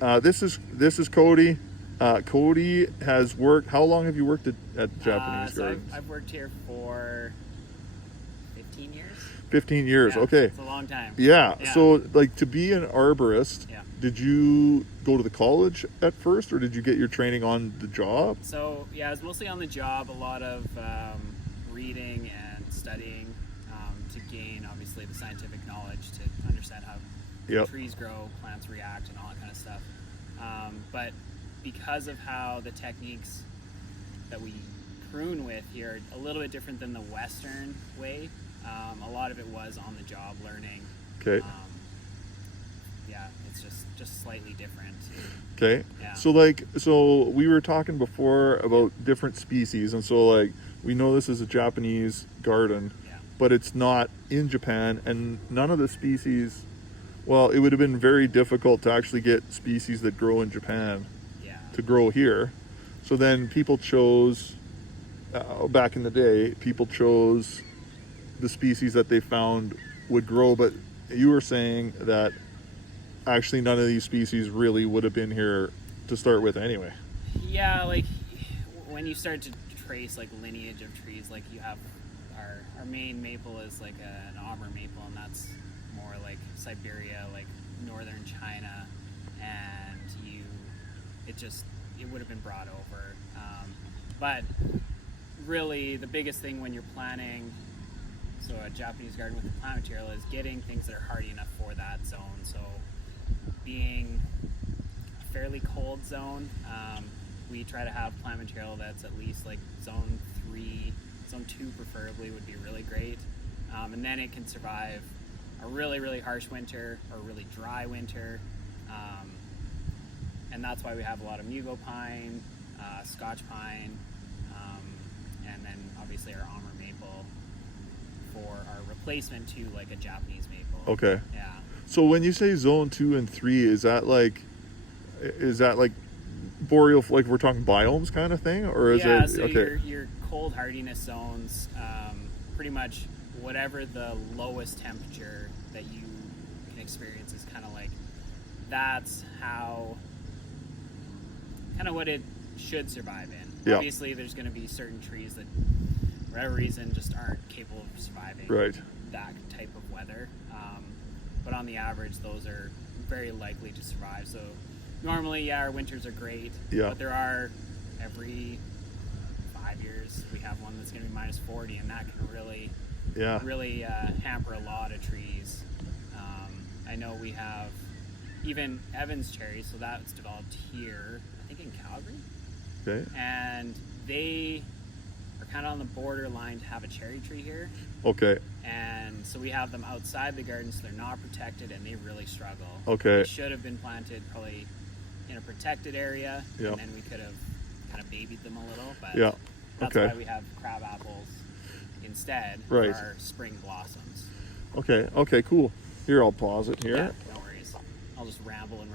This is Cody. Cody has worked. How long have you worked at Japanese So Gardens? I've worked here for 15 years. 15 years. Yeah, Okay. it's a long time. Yeah. Yeah. So, like, to be an arborist, Yeah. did you go to the college at first, or did you get your training on the job? So yeah, I was mostly on the job. A lot of reading and studying to gain, obviously, the scientific knowledge to understand how Yep. trees grow, plants react, and all that kind of stuff. But because of how the techniques that we prune with here are a little bit different than the Western way, a lot of it was on the job learning. Okay. Yeah, it's just slightly different. Okay. Yeah. So we were talking before about different species, and so like we know this is a Japanese garden, Yeah. but it's not in Japan, and none of the species. Well, it would have been very difficult to actually get species that grow in Japan Yeah. to grow here. So then people chose, back in the day, people chose the species that they found would grow. But you were saying that actually none of these species really would have been here to start with anyway. Yeah, like when you start to trace like lineage of trees, like you have our main maple is like an auburn maple, and that's more like Siberia, like northern China, and it would have been brought over. But really, the biggest thing when you're planning, so a Japanese garden with the plant material, is getting things that are hardy enough for that zone. So being a fairly cold zone, we try to have plant material that's at least like zone 3, zone 2 preferably would be really great. And then it can survive a really, really harsh winter or a really dry winter. And that's why we have a lot of mugo pine, Scotch pine, and then obviously our Amur maple for our replacement to like a Japanese maple. Okay. Yeah. So when you say zone 2 and 3, is that like boreal, like we're talking biomes kind of thing, or is Yeah, it so okay? your cold hardiness zones, pretty much whatever the lowest temperature that you can experience is kind of like, that's how, kind of what it should survive in. Yeah. Obviously, there's going to be certain trees that, for whatever reason, just aren't capable of surviving Right. that type of weather. But on the average, those are very likely to survive. So normally, yeah, our winters are great. Yeah. But there are, every 5 years, we have one that's going to be minus 40, and that can really, Yeah. really hamper a lot of trees. I know we have even Evans cherries, so that's developed here, I think in Calgary. Okay. And they are kind of on the borderline to have a cherry tree here. Okay. And so we have them outside the garden, so they're not protected, and they really struggle. Okay. They should have been planted probably in a protected area, Yeah. and then we could have kind of babied them a little. But Yeah. that's Okay. why we have crab apples instead Right. for our spring blossoms. Okay. Okay. Cool. Here, I'll pause it here. Yeah, no worries. I'll just ramble and